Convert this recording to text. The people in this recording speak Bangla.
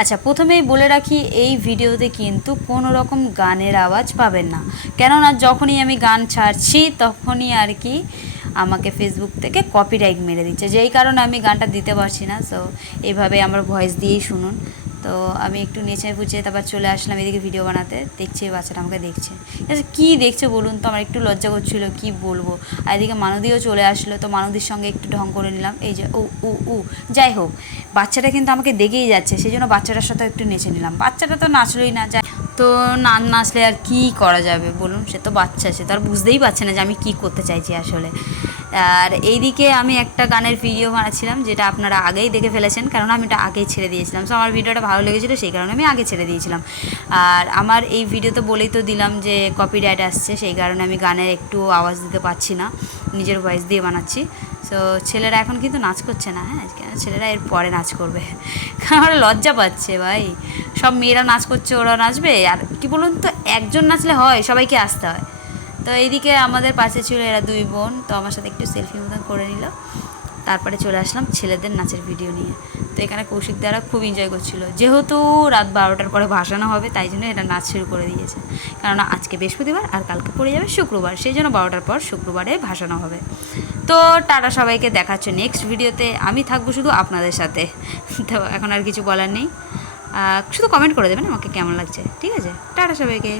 আচ্ছা, প্রথমেই বলে রাখি এই ভিডিওতে কিন্তু কোনো রকম গানের আওয়াজ পাবেন না, কেননা যখনই আমি গান ছাড়ছি তখনই আর কি আমাকে ফেসবুক থেকে কপিরাইট মেরে দিচ্ছে, যেই কারণে আমি গানটা দিতে পারছি না। সো এইভাবে আমার ভয়েস দিয়েই শুনুন। তো আমি একটু নেচে পুচে তারপর চলে আসলাম এদিকে ভিডিও বানাতে। দেখছি বাচ্চাটা আমাকে দেখছে, আচ্ছা কী দেখছে বলুন তো, আমার একটু লজ্জা করছিলো কি বলবো। আর এদিকে মানুদিও চলে আসলো, তো মানুদির সঙ্গে একটু ঢং করে নিলাম, এই যে ও উ উ যাই হোক, বাচ্চাটা কিন্তু আমাকে দেখেই যাচ্ছে, সেই জন্য বাচ্চাটার সাথে একটু নেচে নিলাম। বাচ্চাটা তো নাচলোই না, যাই তো না নাচলে আর কি করা যাবে বলুন, সে তো বাচ্চা, সে তো আর বুঝতেই পারছে না যে আমি কি করতে চাইছি আসলে। আর এইদিকে আমি একটা গানের ভিডিও বানাচ্ছিলাম, যেটা আপনারা আগেই দেখে ফেলেছেন, কারণ আমি এটা আগেই ছেড়ে দিয়েছিলাম। সো আমার ভিডিওটা ভালো লেগেছিলো, সেই কারণে আমি আগে ছেড়ে দিয়েছিলাম। আর আমার এই ভিডিওতে বলেই তো দিলাম যে কপিরাইট আসছে, সেই কারণে আমি গানের একটু আওয়াজ দিতে পারছি না, নিজের ভয়েস দিয়ে বানাচ্ছি। সো ছেলেরা এখন কিন্তু নাচ করছে না, হ্যাঁ ছেলেরা এর পরে নাচ করবে, কারণ আমার লজ্জা পাচ্ছে ভাই। সব মেয়েরা নাচ করছে, ওরা নাচবে, আর কি বলুন তো, একজন নাচলে হয়, সবাইকে আসতে হয়। তো এইদিকে আমাদের পাশে ছিল এরা দুই বোন, তো আমার সাথে একটু সেলফি মতন করে নিল। তারপরে চলে আসলাম ছেলেদের নাচের ভিডিও নিয়ে। তো এখানে কৌশিক দ্বারা খুব এনজয় করছিল, যেহেতু রাত 12টার পরে ভাসানো হবে, তাই জন্য এটা নাচ শুরু করে দিয়েছে। কেননা আজকে বৃহস্পতিবার আর কালকে পড়ে যাবে শুক্রবার, সেই জন্য 12টার পর শুক্রবারে ভাসানো হবে। তো টাটা, সবাইকে দেখাচ্ছে নেক্সট ভিডিওতে। আমি থাকবো শুধু আপনাদের সাথে। তো এখন আর কিছু বলার নেই, শুধু কমেন্ট করে দেবেন আমাকে কেমন লাগছে, ঠিক আছে? টাটা সবাইকে।